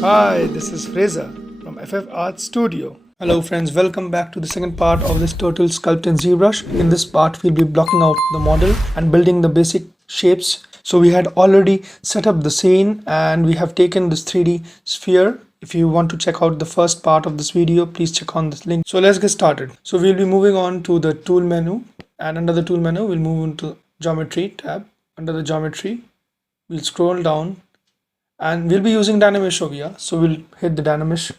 Hi, this is Fraser from FF Art Studio. Hello friends, welcome back to the second part of this turtle sculpt in Zbrush. In this part, we'll be blocking out the model and building the basic shapes. So we had already set up the scene and we have taken this 3D sphere. If you want to check out the first part of this video, please check on this link. So let's get started. So we'll be moving on to the tool menu, and under the tool menu, we'll move into geometry tab. Under the geometry, we'll scroll down and we'll be using DynaMesh over here. So we'll hit the DynaMesh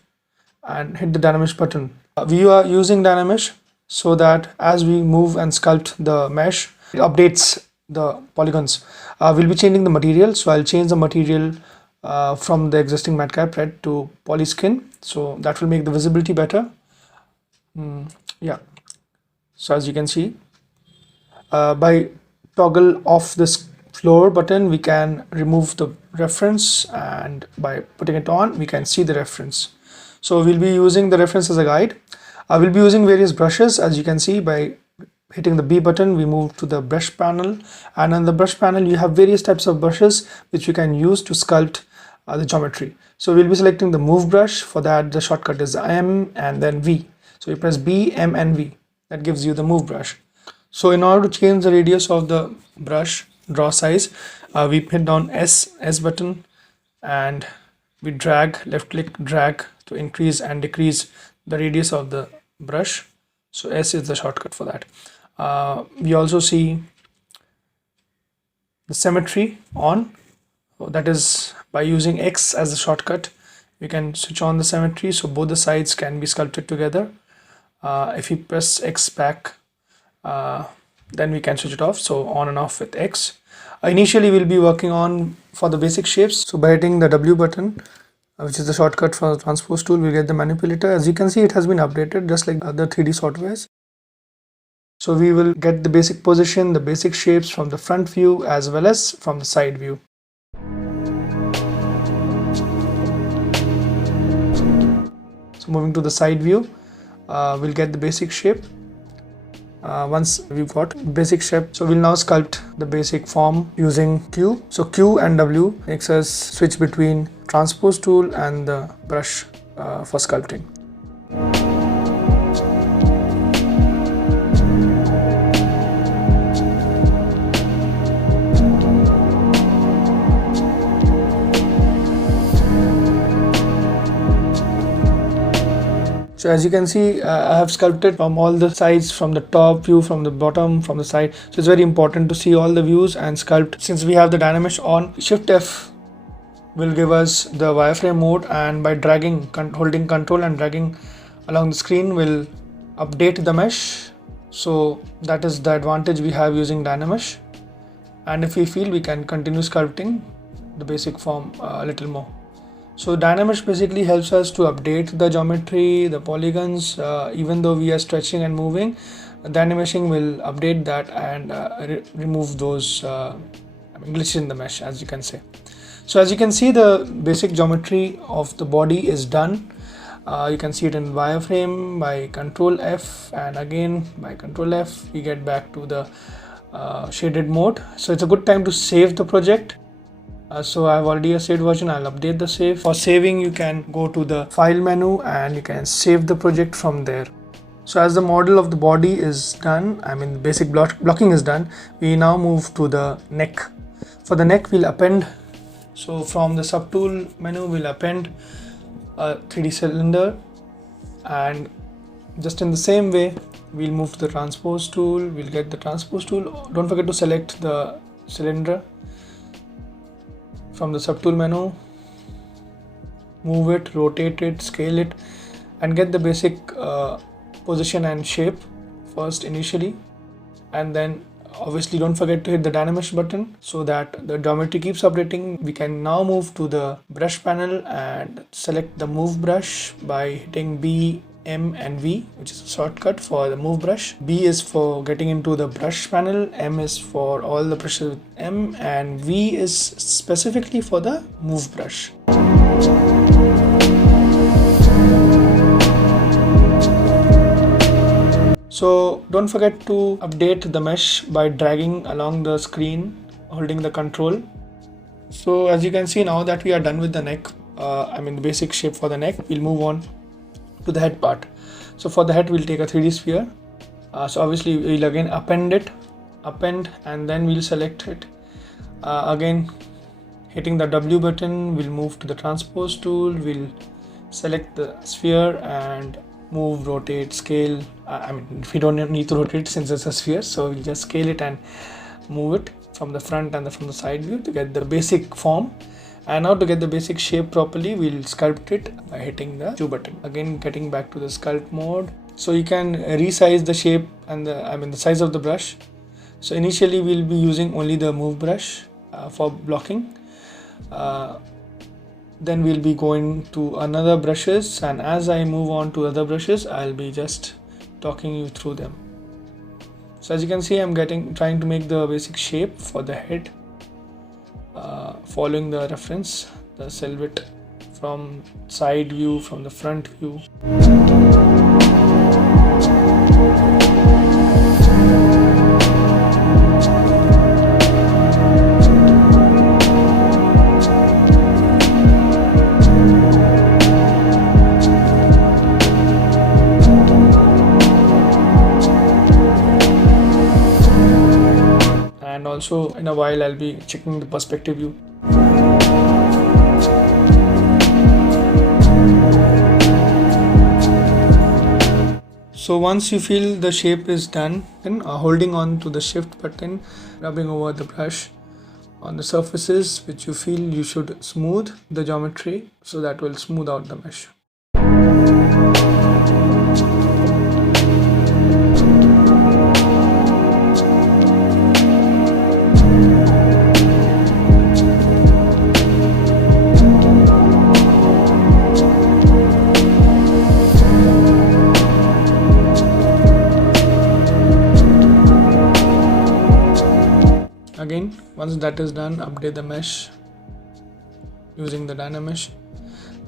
and hit the DynaMesh button. We are using DynaMesh so that as we move and sculpt the mesh, it updates the polygons. We'll be changing the material, so I'll change the material from the existing matcap red to polyskin, so that will make the visibility better. Yeah, so as you can see, by toggle off this floor button, we can remove the reference, and by putting it on, we can see the reference. So we'll be using the reference as a guide. I will be using various brushes. As you can see, by hitting the B button, we move to the brush panel, and on the brush panel you have various types of brushes which you can use to sculpt the geometry. So we'll be selecting the move brush. For that, the shortcut is M and then V. So you press B, M and V. That gives you the move brush. So in order to change the radius of the brush draw size, we hit down S button and we drag, left click, drag to increase and decrease the radius of the brush. So S is the shortcut for that. We also see the symmetry on. So that is by using X as the shortcut, we can switch on the symmetry so both the sides can be sculpted together. If you press X back, then we can switch it off, so on and off with X. Initially we'll be working on for the basic shapes, so by hitting the W button, which is the shortcut for the transpose tool, we get the manipulator. As you can see, it has been updated just like other 3D softwares. So we will get the basic position, the basic shapes from the front view as well as from the side view. So moving to the side view, we'll get the basic shape. Once we've got basic shape, so we'll now sculpt the basic form using Q. So Q and W makes us switch between transpose tool and the brush for sculpting. So as you can see, I have sculpted from all the sides, from the top view, from the bottom, from the side. So it's very important to see all the views and sculpt. Since we have the DynaMesh on, Shift F will give us the wireframe mode, and by dragging, holding Control and dragging along the screen will update the mesh. So that is the advantage we have using DynaMesh. And if we feel, we can continue sculpting the basic form a little more. So DynaMesh basically helps us to update the geometry, the polygons, even though we are stretching and moving. DynaMeshing will update that and remove those glitches in the mesh, as you can say. So as you can see, the basic geometry of the body is done. You can see it in wireframe by Control F, and again by Control F we get back to the shaded mode. So it's a good time to save the project. So I have already a saved version. I'll update the save. For saving, you can go to the file menu and you can save the project from there. So as the model of the body is done, I mean basic blocking is done, we now move to the neck. For the neck, we'll append. So from the subtool menu, we'll append a 3D cylinder, and just in the same way, we'll move to the transpose tool. We'll get the transpose tool. Don't forget to select the cylinder. From the subtool menu, move it, rotate it, scale it, and get the basic position and shape first initially, and then obviously don't forget to hit the DynaMesh button so that the geometry keeps updating. We can now move to the brush panel and select the move brush by hitting B, M and V, which is a shortcut for the move brush. B is for getting into the brush panel, M is for all the brushes with M, and V is specifically for the move brush. So don't forget to update the mesh by dragging along the screen, holding the control. So as you can see now that we are done with the neck, the basic shape for the neck, we'll move on to the head part. So for the head, we'll take a 3D sphere. So obviously we'll again append, and then we'll select it. Again, hitting the W button, we'll move to the transpose tool, we'll select the sphere and move, rotate, scale. We don't need to rotate since it's a sphere, so we'll just scale it and move it from the front and from the side view to get the basic form. And now to get the basic shape properly, we'll sculpt it by hitting the Q button. Again, getting back to the sculpt mode. So you can resize the shape and the size of the brush. So initially we'll be using only the move brush for blocking. Then we'll be going to another brushes, and as I move on to other brushes, I'll be just talking you through them. So as you can see, I'm trying to make the basic shape for the head, following the reference, the silhouette from side view, from the front view. And also in a while I'll be checking the perspective view. So once you feel the shape is done, then holding on to the shift button, rubbing over the brush on the surfaces which you feel you should smooth the geometry, so that will smooth out the mesh. Again, once that is done, update the mesh using the DynaMesh.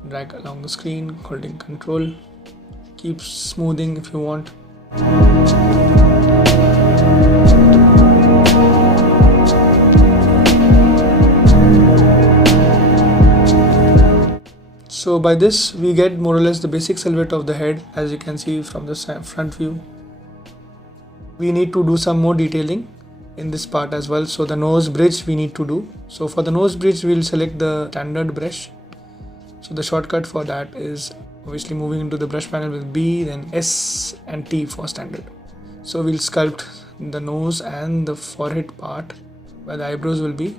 Drag along the screen, holding control. Keep smoothing if you want. So by this we get more or less the basic silhouette of the head, as you can see from the front view. We need to do some more detailing in this part as well. So the nose bridge we need to do. So for the nose bridge, we'll select the standard brush. So the shortcut for that is obviously moving into the brush panel with B, then S and T for standard. So we'll sculpt the nose and the forehead part where the eyebrows will be.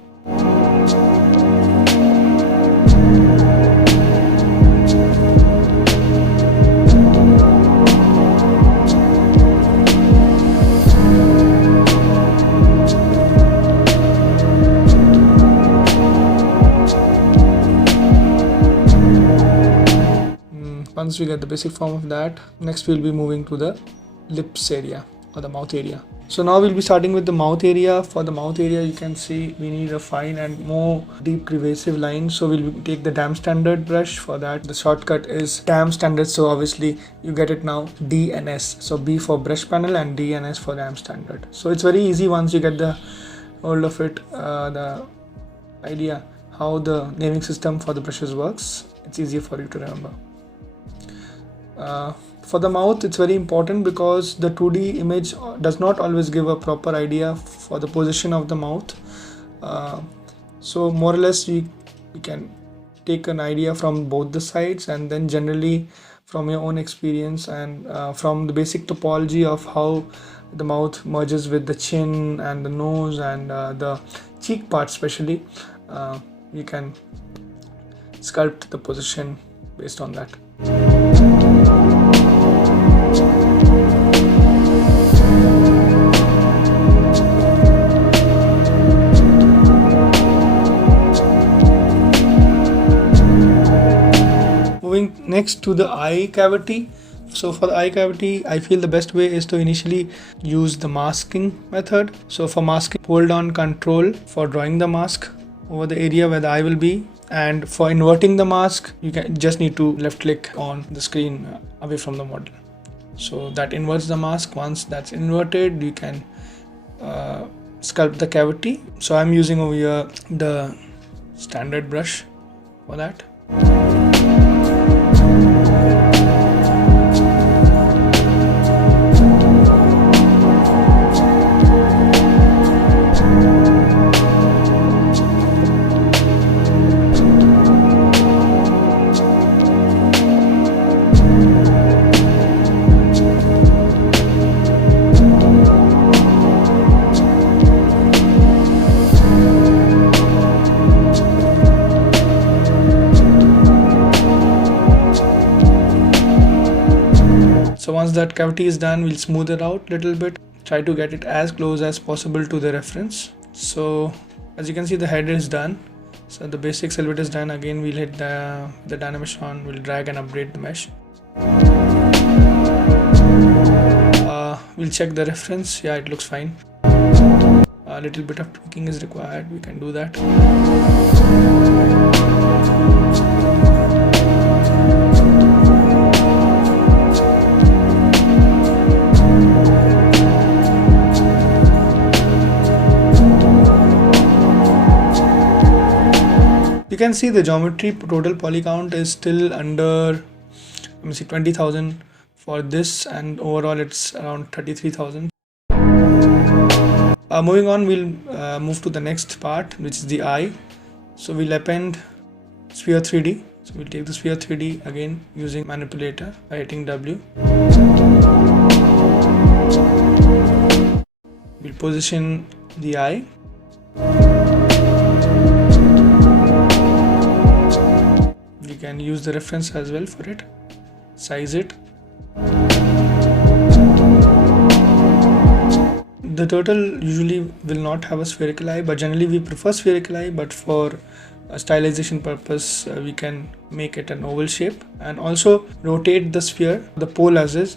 Once we get the basic form of that, next we'll be moving to the lips area or the mouth area. So now we'll be starting with the mouth area. For the mouth area, you can see we need a fine and more deep crevassive line. So we'll take the damp standard brush. For that, the shortcut is damp standard. So obviously you get it now, D and S. So B for brush panel and D and S for damp standard. So it's very easy once you get the hold of it, the idea how the naming system for the brushes works. It's easier for you to remember. For the mouth, it's very important because the 2D image does not always give a proper idea for the position of the mouth. So more or less we can take an idea from both the sides, and then generally from your own experience and from the basic topology of how the mouth merges with the chin and the nose and the cheek part especially, you can sculpt the position based on that. Moving next to the eye cavity. So for the eye cavity, I feel the best way is to initially use the masking method. So for masking, hold down Control for drawing the mask over the area where the eye will be. And for inverting the mask, you just need to left click on the screen away from the model. So that inverts the mask. Once that's inverted, you can sculpt the cavity. So I'm using over here the standard brush for that. So once that cavity is done, we'll smooth it out a little bit, try to get it as close as possible to the reference. So as you can see, the head is done. So the basic silhouette is done. Again, we'll hit the DynaMesh on, we'll drag and update the mesh. We'll check the reference. Yeah, it looks fine. A little bit of tweaking is required, we can do that. You can see the geometry total poly count is still under, let me see, 20,000 for this, and overall it's around 33,000. Moving on, we'll move to the next part, which is the eye. So we'll append sphere 3D. So we'll take the sphere 3D again using manipulator by hitting W. We'll position the eye. You can use the reference as well for it. Size it. The turtle usually will not have a spherical eye, but generally we prefer spherical eye, but for stylization purpose we can make it an oval shape, and also rotate the sphere. The pole as is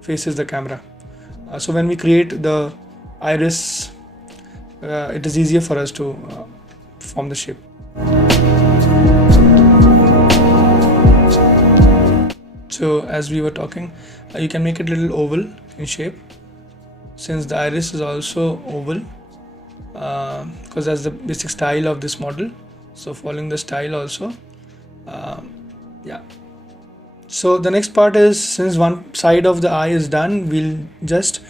faces the camera. So when we create the iris, it is easier for us to form the shape. So as we were talking, you can make it a little oval in shape, since the iris is also oval, because that's the basic style of this model. So following the style also, yeah. So the next part is, since one side of the eye is done, we'll just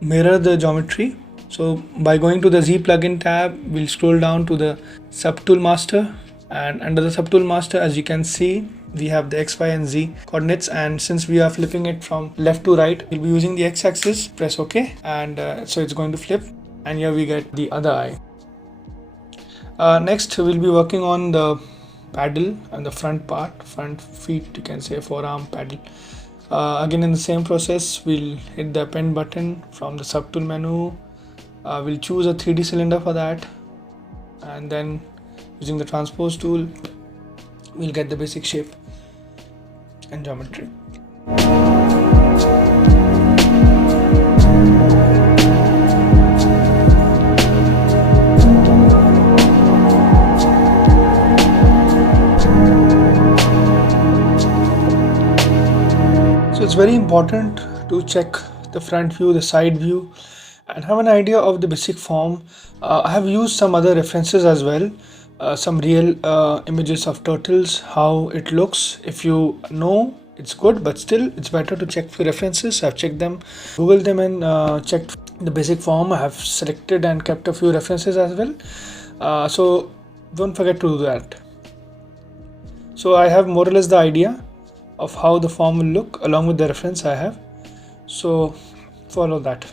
mirror the geometry. So by going to the Z plugin tab, we'll scroll down to the subtool master, and under the subtool master, as you can see, we have the X, Y and Z coordinates, and since we are flipping it from left to right, we'll be using the X-axis. Press OK, and so it's going to flip, and here we get the other eye. Next we'll be working on the paddle and the front part, front feet, you can say, forearm paddle. Again in the same process, we'll hit the append button from the subtool menu. We'll choose a 3D cylinder for that, and then using the transpose tool, we'll get the basic shape and geometry. So it's very important to check the front view, the side view, and have an idea of the basic form. I have used some other references as well. Some real images of turtles, how it looks. If you know, it's good, but still it's better to check for references. I've checked them, googled them, and checked the basic form. I have selected and kept a few references as well, so don't forget to do that. So I have more or less the idea of how the form will look along with the reference I have, so follow that.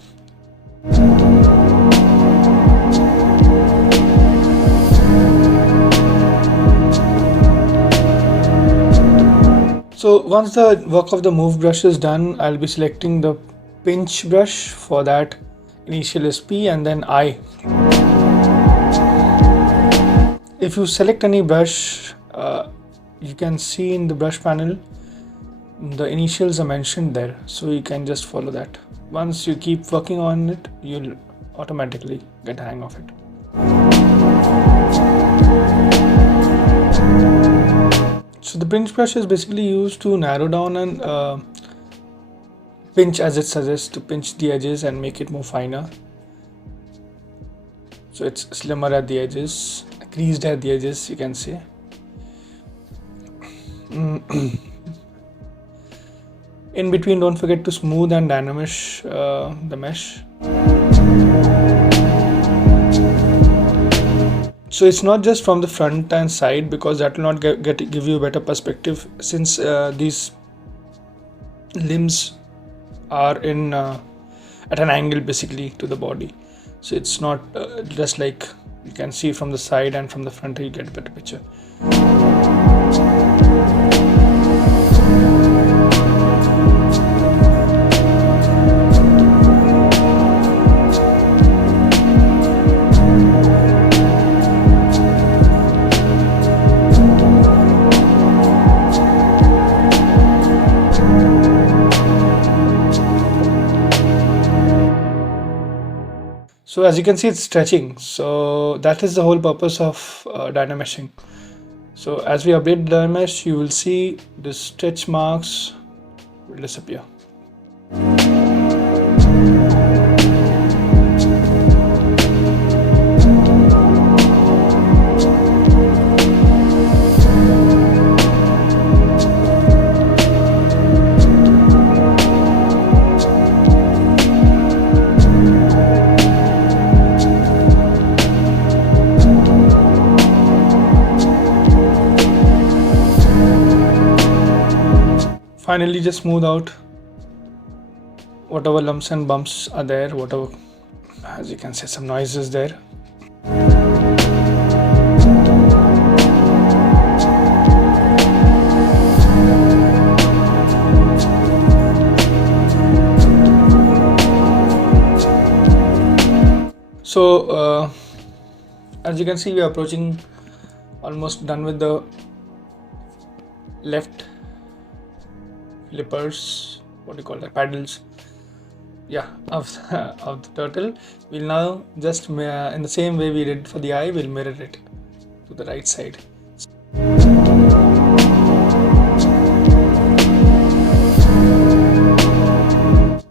So once the work of the move brush is done, I'll be selecting the pinch brush. For that, initial is P and then I. If you select any brush, you can see in the brush panel the initials are mentioned there, so you can just follow that. Once you keep working on it, you'll automatically get the hang of it. So the pinch brush is basically used to narrow down and pinch, as it suggests, to pinch the edges and make it more finer. So it's slimmer at the edges, creased at the edges, you can say. In between, don't forget to smooth and DynaMesh the mesh. So it's not just from the front and side, because that will not give you a better perspective, since these limbs are in at an angle basically to the body. So it's not just like you can see from the side and from the front, you get a better picture. So as you can see, it's stretching. So that is the whole purpose of DynaMeshing. So as we update DynaMesh, you will see the stretch marks will disappear. Finally, just smooth out whatever lumps and bumps are there, whatever, as you can see, some noises there. So as you can see, we are approaching almost done with the left flippers, what do you call that, paddles, yeah, of the turtle. We'll now just in the same way we did for the eye, we'll mirror it to the right side.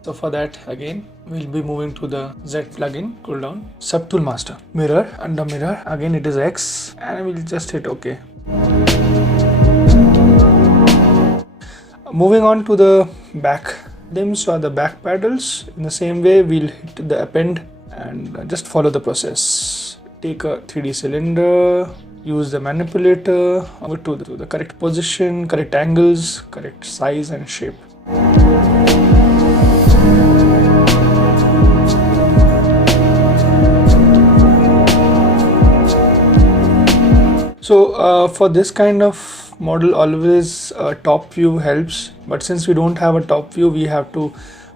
So for that, again, we'll be moving to the Z plugin, cooldown, subtool master, mirror, under mirror, again it is X, and we'll just hit OK. Moving on to the back limbs or the back paddles, in the same way we'll hit the append and just follow the process. Take a 3D cylinder, use the manipulator to the correct position, correct angles, correct size and shape. So for this kind of model, always top view helps, but since we don't have a top view, we have to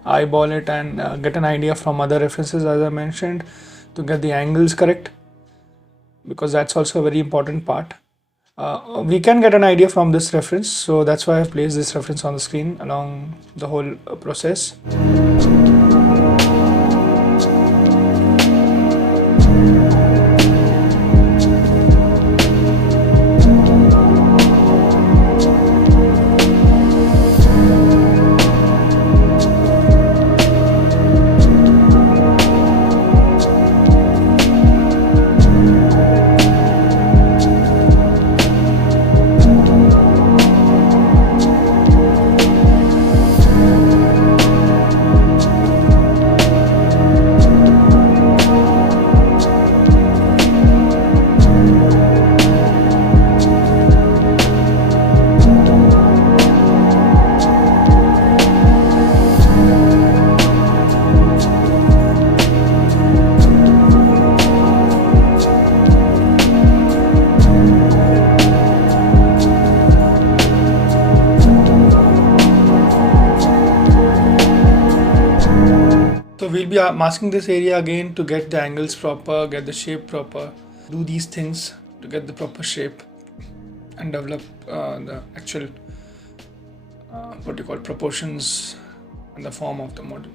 eyeball it and get an idea from other references, as I mentioned, to get the angles correct, because that's also a very important part. We can get an idea from this reference, so that's why I've placed this reference on the screen along the whole process. So we'll be masking this area again to get the angles proper, get the shape proper, do these things to get the proper shape and develop the actual what you call proportions and the form of the model.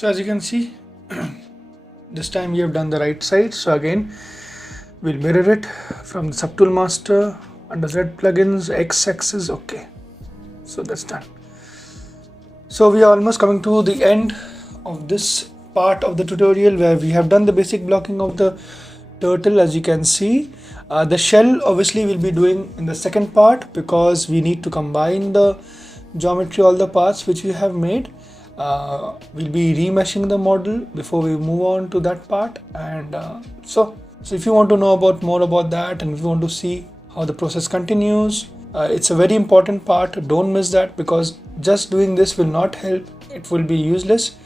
So as you can see, this time we have done the right side. So again, we'll mirror it from the subtool master under Z plugins, X axis. Okay, so that's done. So we are almost coming to the end of this part of the tutorial where we have done the basic blocking of the turtle. As you can see, the shell obviously we'll be doing in the second part, because we need to combine the geometry, all the parts which we have made. We'll be remeshing the model before we move on to that part. And so if you want to know more about that, and if you want to see how the process continues, it's a very important part. Don't miss that, because just doing this will not help. It will be useless.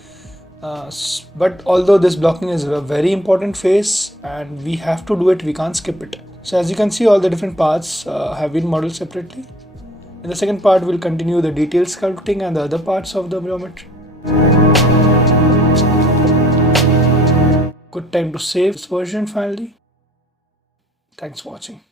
But although this blocking is a very important phase and we have to do it, we can't skip it. So as you can see, all the different parts have been modeled separately. In the second part, we'll continue the detailed sculpting and the other parts of the geometry. Good time to save this version finally. Thanks for watching.